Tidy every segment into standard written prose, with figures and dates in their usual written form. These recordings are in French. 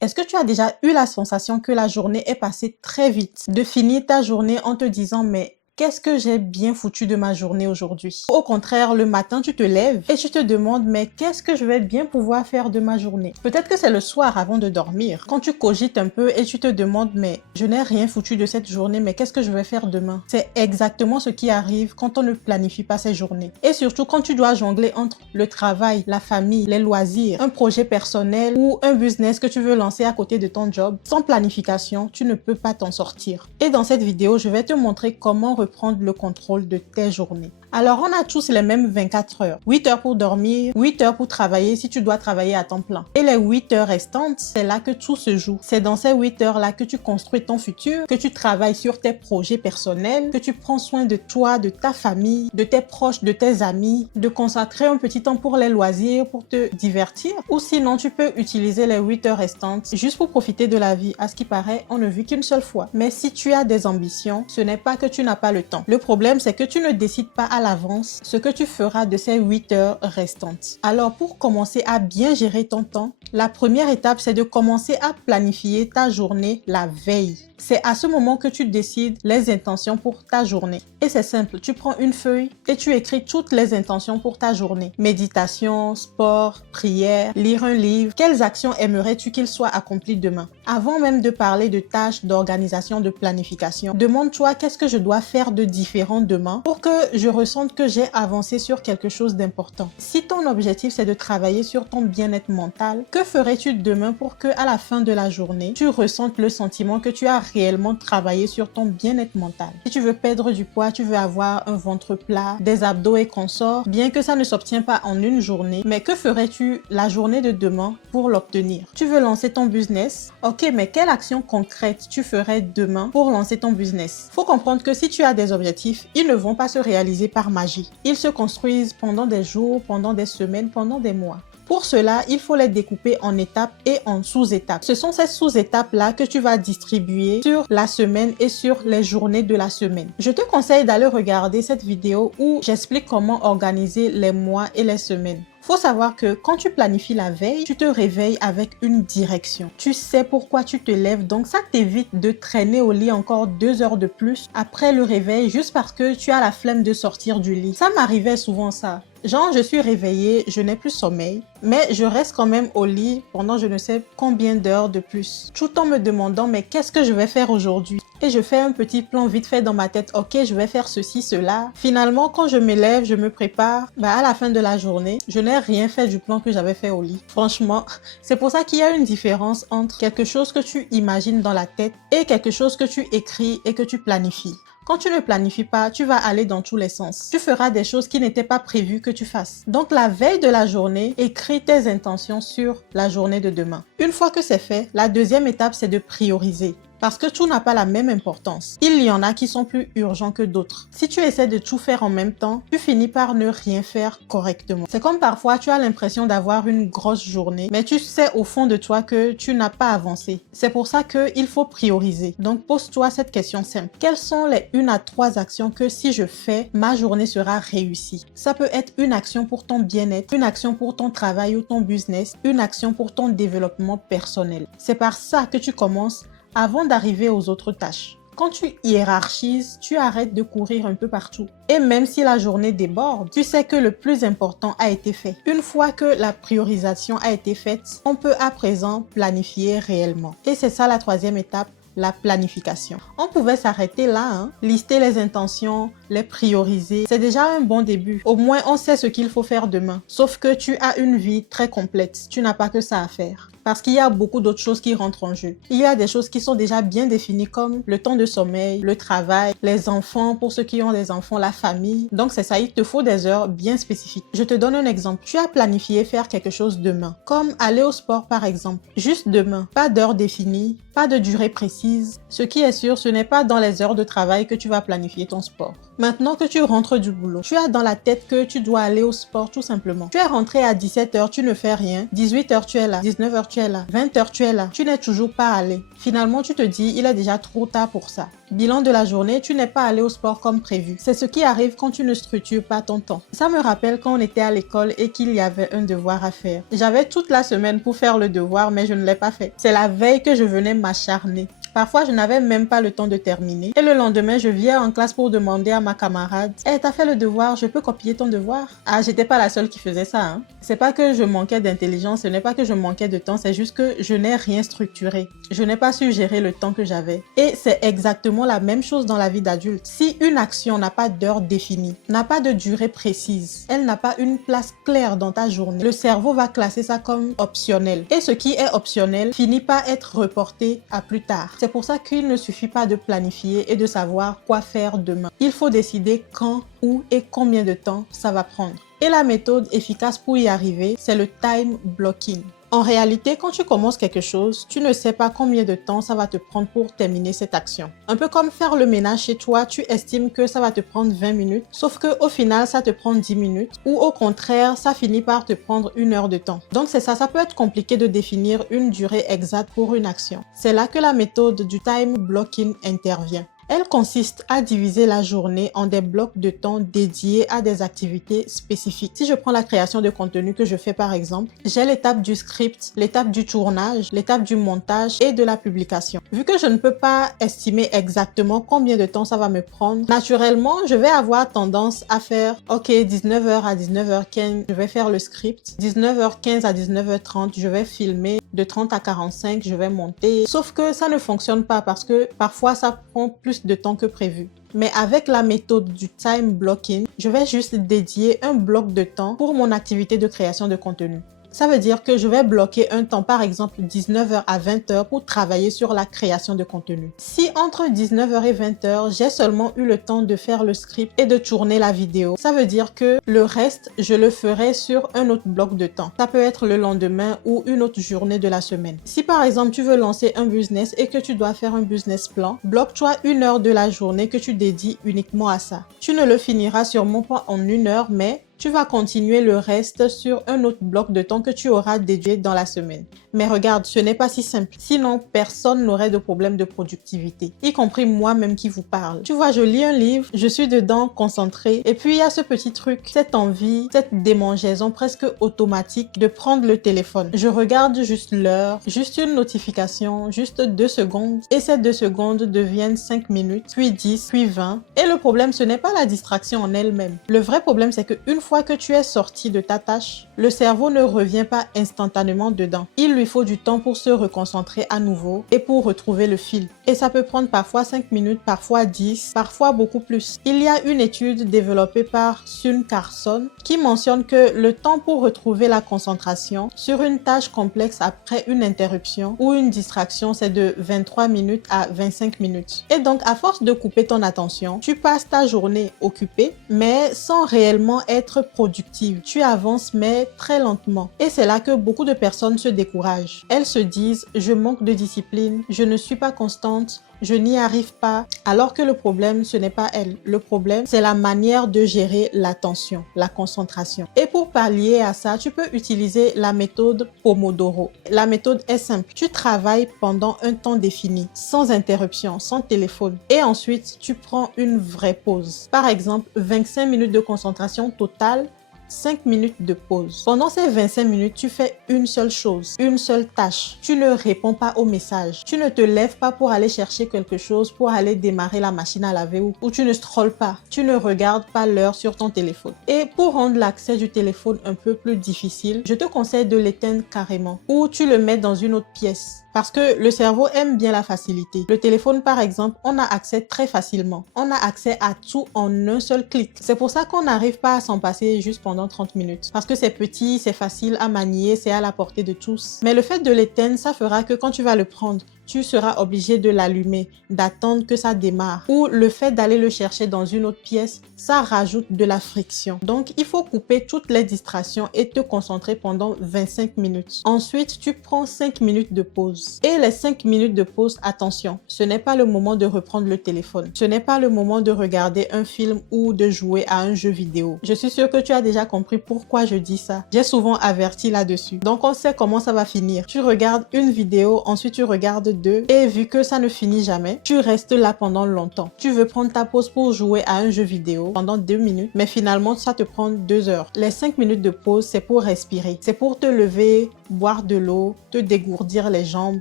Est-ce que tu as déjà eu la sensation que la journée est passée très vite? De finir ta journée en te disant mais qu'est-ce que j'ai bien foutu de ma journée aujourd'hui? Au contraire, le matin, tu te lèves et tu te demandes mais qu'est-ce que je vais bien pouvoir faire de ma journée? Peut-être que c'est le soir avant de dormir. Quand tu cogites un peu et tu te demandes mais je n'ai rien foutu de cette journée, mais qu'est-ce que je vais faire demain? C'est exactement ce qui arrive quand on ne planifie pas ses journées. Et surtout quand tu dois jongler entre le travail, la famille, les loisirs, un projet personnel ou un business que tu veux lancer à côté de ton job. Sans planification, tu ne peux pas t'en sortir. Et dans cette vidéo, je vais te montrer comment reprendre le contrôle de tes journées. Alors, on a tous les mêmes 24 heures. 8 heures pour dormir, 8 heures pour travailler si tu dois travailler à temps plein. Et les 8 heures restantes, c'est là que tout se joue. C'est dans ces 8 heures-là que tu construis ton futur, que tu travailles sur tes projets personnels, que tu prends soin de toi, de ta famille, de tes proches, de tes amis, de consacrer un petit temps pour les loisirs, pour te divertir. Ou sinon, tu peux utiliser les 8 heures restantes juste pour profiter de la vie. À ce qui paraît, on ne vit qu'une seule fois. Mais si tu as des ambitions, ce n'est pas que tu n'as pas le temps. Le problème, c'est que tu ne décides pas à l'avance ce que tu feras de ces 8 heures restantes. Alors, pour commencer à bien gérer ton temps, la première étape, c'est de commencer à planifier ta journée la veille. C'est à ce moment que tu décides les intentions pour ta journée. Et c'est simple, tu prends une feuille et tu écris toutes les intentions pour ta journée. Méditation, sport, prière, lire un livre. Quelles actions aimerais-tu qu'il soit accompli demain? Avant même de parler de tâches, d'organisation, de planification, demande-toi qu'est-ce que je dois faire de différent demain pour que je ressente que j'ai avancé sur quelque chose d'important. Si ton objectif c'est de travailler sur ton bien-être mental, que ferais-tu demain pour que à la fin de la journée, tu ressentes le sentiment que tu as réellement travaillé sur ton bien-être mental? Si tu veux perdre du poids, tu veux avoir un ventre plat, des abdos et consorts, bien que ça ne s'obtient pas en une journée, mais que ferais-tu la journée de demain pour l'obtenir? Tu veux lancer ton business? Ok, mais quelle action concrète tu ferais demain pour lancer ton business? Faut comprendre que si tu as des objectifs, ils ne vont pas se réaliser par magie. Ils se construisent pendant des jours, pendant des semaines, pendant des mois. Pour cela, il faut les découper en étapes et en sous-étapes. Ce sont ces sous-étapes-là que tu vas distribuer sur la semaine et sur les journées de la semaine. Je te conseille d'aller regarder cette vidéo où j'explique comment organiser les mois et les semaines. Faut savoir que quand tu planifies la veille, tu te réveilles avec une direction. Tu sais pourquoi tu te lèves, donc ça t'évite de traîner au lit encore 2 heures de plus après le réveil juste parce que tu as la flemme de sortir du lit. Ça m'arrivait souvent ça. Genre, je suis réveillée, je n'ai plus sommeil, mais je reste quand même au lit pendant je ne sais combien d'heures de plus, tout en me demandant mais qu'est-ce que je vais faire aujourd'hui? Et je fais un petit plan vite fait dans ma tête, ok, je vais faire ceci, cela. Finalement, quand je me lève, je me prépare, à la fin de la journée, je n'ai rien fait du plan que j'avais fait au lit. Franchement, c'est pour ça qu'il y a une différence entre quelque chose que tu imagines dans la tête et quelque chose que tu écris et que tu planifies. Quand tu ne planifies pas, tu vas aller dans tous les sens. Tu feras des choses qui n'étaient pas prévues que tu fasses. Donc la veille de la journée, écris tes intentions sur la journée de demain. Une fois que c'est fait, la deuxième étape, c'est de prioriser. Parce que tout n'a pas la même importance. Il y en a qui sont plus urgents que d'autres. Si tu essaies de tout faire en même temps, tu finis par ne rien faire correctement. C'est comme parfois tu as l'impression d'avoir une grosse journée, mais tu sais au fond de toi que tu n'as pas avancé. C'est pour ça qu'il faut prioriser. Donc pose-toi cette question simple. Quelles sont les 1 à 3 actions que si je fais, ma journée sera réussie? Ça peut être une action pour ton bien-être, une action pour ton travail ou ton business, une action pour ton développement personnel. C'est par ça que tu commences avant d'arriver aux autres tâches. Quand tu hiérarchises, tu arrêtes de courir un peu partout. Et même si la journée déborde, tu sais que le plus important a été fait. Une fois que la priorisation a été faite, on peut à présent planifier réellement. Et c'est ça la troisième étape, la planification. On pouvait s'arrêter là, lister les intentions, les prioriser. C'est déjà un bon début. Au moins, on sait ce qu'il faut faire demain. Sauf que tu as une vie très complète. Tu n'as pas que ça à faire. Parce qu'il y a beaucoup d'autres choses qui rentrent en jeu. Il y a des choses qui sont déjà bien définies comme le temps de sommeil, le travail, les enfants pour ceux qui ont des enfants, la famille. Donc c'est ça, il te faut des heures bien spécifiques. Je te donne un exemple. Tu as planifié faire quelque chose demain, comme aller au sport par exemple. Juste demain, pas d'heure définie, pas de durée précise. Ce qui est sûr, ce n'est pas dans les heures de travail que tu vas planifier ton sport. Maintenant que tu rentres du boulot, tu as dans la tête que tu dois aller au sport tout simplement. Tu es rentré à 17h, tu ne fais rien. 18h, tu es là. 19h, tu es là. 20h, tu es là. Tu n'es toujours pas allé. Finalement, tu te dis, il est déjà trop tard pour ça. Bilan de la journée, tu n'es pas allé au sport comme prévu. C'est ce qui arrive quand tu ne structures pas ton temps. Ça me rappelle quand on était à l'école et qu'il y avait un devoir à faire. J'avais toute la semaine pour faire le devoir, mais je ne l'ai pas fait. C'est la veille que je venais m'acharner. Parfois, je n'avais même pas le temps de terminer. Et le lendemain, je viens en classe pour demander à ma camarade « Hey, t'as fait le devoir, je peux copier ton devoir ?» Ah, j'étais pas la seule qui faisait ça, hein. C'est pas que je manquais d'intelligence, ce n'est pas que je manquais de temps, c'est juste que je n'ai rien structuré. Je n'ai pas su gérer le temps que j'avais. Et c'est exactement la même chose dans la vie d'adulte. Si une action n'a pas d'heure définie, n'a pas de durée précise, elle n'a pas une place claire dans ta journée, le cerveau va classer ça comme optionnel. Et ce qui est optionnel finit par être reporté à plus tard. C'est pour ça qu'il ne suffit pas de planifier et de savoir quoi faire demain. Il faut décider quand, où et combien de temps ça va prendre. Et la méthode efficace pour y arriver, c'est le time blocking. En réalité, quand tu commences quelque chose, tu ne sais pas combien de temps ça va te prendre pour terminer cette action. Un peu comme faire le ménage chez toi, tu estimes que ça va te prendre 20 minutes, sauf qu'au final, ça te prend 10 minutes, ou au contraire, ça finit par te prendre 1 heure de temps. Donc c'est ça, ça peut être compliqué de définir une durée exacte pour une action. C'est là que la méthode du time blocking intervient. Elle consiste à diviser la journée en des blocs de temps dédiés à des activités spécifiques. Si je prends la création de contenu que je fais par exemple, j'ai l'étape du script, l'étape du tournage, l'étape du montage et de la publication. Vu que je ne peux pas estimer exactement combien de temps ça va me prendre, naturellement, je vais avoir tendance à faire ok, 19h à 19h15, je vais faire le script, 19h15 à 19h30, je vais filmer, de 30 à 45, je vais monter. Sauf que ça ne fonctionne pas parce que parfois ça prend plus de temps que prévu. Mais avec la méthode du time blocking, je vais juste dédier un bloc de temps pour mon activité de création de contenu. Ça veut dire que je vais bloquer un temps, par exemple 19h à 20h pour travailler sur la création de contenu. Si entre 19h et 20h, j'ai seulement eu le temps de faire le script et de tourner la vidéo, ça veut dire que le reste, je le ferai sur un autre bloc de temps. Ça peut être le lendemain ou une autre journée de la semaine. Si par exemple tu veux lancer un business et que tu dois faire un business plan, bloque-toi 1 heure de la journée que tu dédies uniquement à ça. Tu ne le finiras sûrement pas en 1 heure, mais tu vas continuer le reste sur un autre bloc de temps que tu auras dédié dans la semaine. Mais regarde, ce n'est pas si simple. Sinon, personne n'aurait de problème de productivité, y compris moi-même qui vous parle. Tu vois, je lis un livre, je suis dedans concentrée, et puis il y a ce petit truc, cette envie, cette démangeaison presque automatique de prendre le téléphone. Je regarde juste l'heure, juste une notification, juste 2 secondes, et ces 2 secondes deviennent 5 minutes, puis 10, puis 20. Et le problème, ce n'est pas la distraction en elle-même. Le vrai problème, c'est qu'une fois que tu es sorti de ta tâche, le cerveau ne revient pas instantanément dedans. Il lui faut du temps pour se reconcentrer à nouveau et pour retrouver le fil. Et ça peut prendre parfois 5 minutes, parfois 10, parfois beaucoup plus. Il y a une étude développée par Sun Carson qui mentionne que le temps pour retrouver la concentration sur une tâche complexe après une interruption ou une distraction, c'est de 23 minutes à 25 minutes. Et donc, à force de couper ton attention, tu passes ta journée occupée, mais sans réellement être productive. Tu avances, mais très lentement. Et c'est là que beaucoup de personnes se découragent. Elles se disent « je manque de discipline, je ne suis pas constante, je n'y arrive pas ». Alors que le problème, ce n'est pas elle. Le problème, c'est la manière de gérer l'attention, la concentration. Et pour pallier à ça, tu peux utiliser la méthode Pomodoro. La méthode est simple. Tu travailles pendant un temps défini, sans interruption, sans téléphone. Et ensuite, tu prends une vraie pause. Par exemple, 25 minutes de concentration totale, 5 minutes de pause. Pendant ces 25 minutes, tu fais une seule chose, une seule tâche. Tu ne réponds pas aux messages. Tu ne te lèves pas pour aller chercher quelque chose, pour aller démarrer la machine à laver ou tu ne scrolles pas. Tu ne regardes pas l'heure sur ton téléphone. Et pour rendre l'accès du téléphone un peu plus difficile, je te conseille de l'éteindre carrément ou tu le mets dans une autre pièce. Parce que le cerveau aime bien la facilité. Le téléphone, par exemple, on a accès très facilement. On a accès à tout en un seul clic. C'est pour ça qu'on n'arrive pas à s'en passer juste pendant 30 minutes. Parce que c'est petit, c'est facile à manier, c'est à la portée de tous. Mais le fait de l'éteindre, ça fera que quand tu vas le prendre, tu seras obligé de l'allumer, d'attendre que ça démarre. Ou le fait d'aller le chercher dans une autre pièce, ça rajoute de la friction. Donc, il faut couper toutes les distractions et te concentrer pendant 25 minutes. Ensuite, tu prends 5 minutes de pause. Et les 5 minutes de pause, attention, ce n'est pas le moment de reprendre le téléphone. Ce n'est pas le moment de regarder un film ou de jouer à un jeu vidéo. Je suis sûre que tu as déjà compris pourquoi je dis ça. J'ai souvent averti là-dessus. Donc, on sait comment ça va finir. Tu regardes une vidéo, ensuite tu regardes deux et vu que ça ne finit jamais, tu restes là pendant longtemps. Tu veux prendre ta pause pour jouer à un jeu vidéo pendant 2 minutes, mais finalement, ça te prend 2 heures. Les 5 minutes de pause, c'est pour respirer. C'est pour te lever, boire de l'eau, te dégourdir les jambes,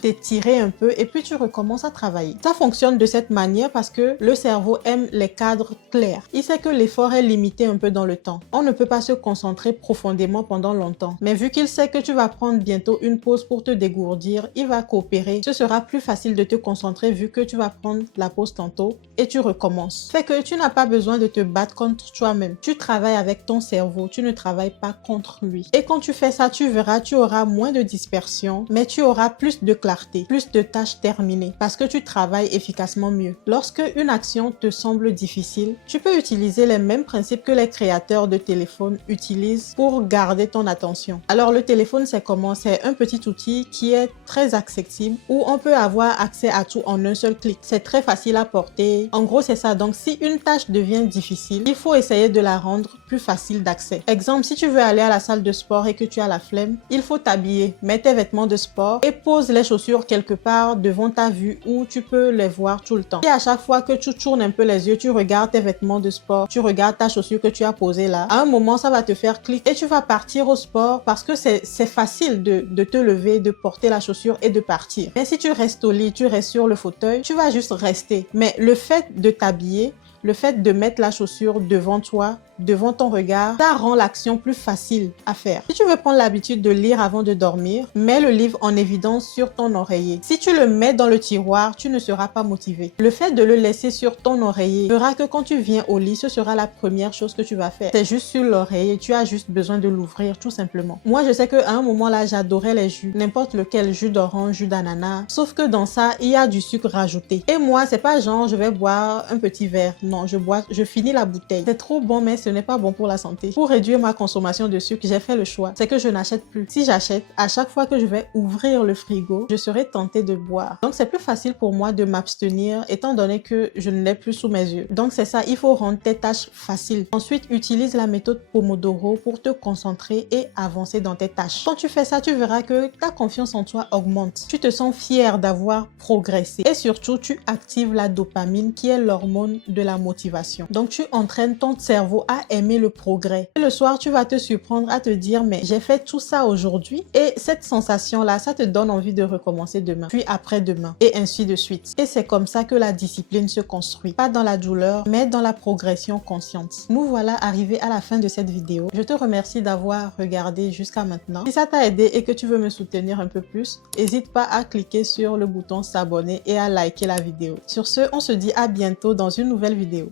t'étirer un peu et puis tu recommences à travailler. Ça fonctionne de cette manière parce que le cerveau aime les cadres clairs. Il sait que l'effort est limité un peu dans le temps. On ne peut pas se concentrer profondément pendant longtemps. Mais vu qu'il sait que tu vas prendre bientôt une pause pour te dégourdir, il va coopérer. Ce sera plus facile de te concentrer vu que tu vas prendre la pause tantôt et tu recommences. Fait que tu n'as pas besoin de te battre contre toi-même. Tu travailles avec ton cerveau, tu ne travailles pas contre lui. Et quand tu fais ça, tu verras, tu auras moins de dispersion, mais tu auras plus de clarté, plus de tâches terminées parce que tu travailles efficacement mieux. Lorsque une action te semble difficile, tu peux utiliser les mêmes principes que les créateurs de téléphones utilisent pour garder ton attention. Alors le téléphone, c'est comment? C'est un petit outil qui est très accessible où on peut avoir accès à tout en un seul clic. C'est très facile à porter. En gros, c'est ça. Donc, si une tâche devient difficile, il faut essayer de la rendre plus facile d'accès. Exemple, si tu veux aller à la salle de sport et que tu as la flemme, il faut t'habiller, mets tes vêtements de sport et pose les chaussures quelque part devant ta vue où tu peux les voir tout le temps. Et à chaque fois que tu tournes un peu les yeux, tu regardes tes vêtements de sport, tu regardes ta chaussure que tu as posée là. À un moment, ça va te faire clic et tu vas partir au sport parce que c'est facile de te lever, de porter la chaussure et de partir. Mais si tu restes au lit, tu restes sur le fauteuil, tu vas juste rester. Mais le fait de t'habiller, le fait de mettre la chaussure devant toi, devant ton regard, ça rend l'action plus facile à faire. Si tu veux prendre l'habitude de lire avant de dormir, mets le livre en évidence sur ton oreiller. Si tu le mets dans le tiroir, tu ne seras pas motivé. Le fait de le laisser sur ton oreiller fera que quand tu viens au lit, ce sera la première chose que tu vas faire. C'est juste sur l'oreiller, tu as juste besoin de l'ouvrir tout simplement. Moi, je sais qu'à un moment là, j'adorais les jus, n'importe lequel, jus d'orange, jus d'ananas, sauf que dans ça, il y a du sucre rajouté. Et moi, c'est pas genre, je vais boire un petit verre. Non, je finis la bouteille. C'est trop bon, mais ce n'est pas bon pour la santé. Pour réduire ma consommation de sucre, j'ai fait le choix. C'est que je n'achète plus. Si j'achète, à chaque fois que je vais ouvrir le frigo, je serai tentée de boire. Donc, c'est plus facile pour moi de m'abstenir étant donné que je ne l'ai plus sous mes yeux. Donc, c'est ça. Il faut rendre tes tâches faciles. Ensuite, utilise la méthode Pomodoro pour te concentrer et avancer dans tes tâches. Quand tu fais ça, tu verras que ta confiance en toi augmente. Tu te sens fier d'avoir progressé. Et surtout, tu actives la dopamine qui est l'hormone de la motivation. Donc, tu entraînes ton cerveau à aimer le progrès. Et le soir, tu vas te surprendre à te dire, mais j'ai fait tout ça aujourd'hui et cette sensation-là, ça te donne envie de recommencer demain, puis après-demain et ainsi de suite. Et c'est comme ça que la discipline se construit. Pas dans la douleur, mais dans la progression consciente. Nous voilà arrivés à la fin de cette vidéo. Je te remercie d'avoir regardé jusqu'à maintenant. Si ça t'a aidé et que tu veux me soutenir un peu plus, n'hésite pas à cliquer sur le bouton s'abonner et à liker la vidéo. Sur ce, on se dit à bientôt dans une nouvelle vidéo.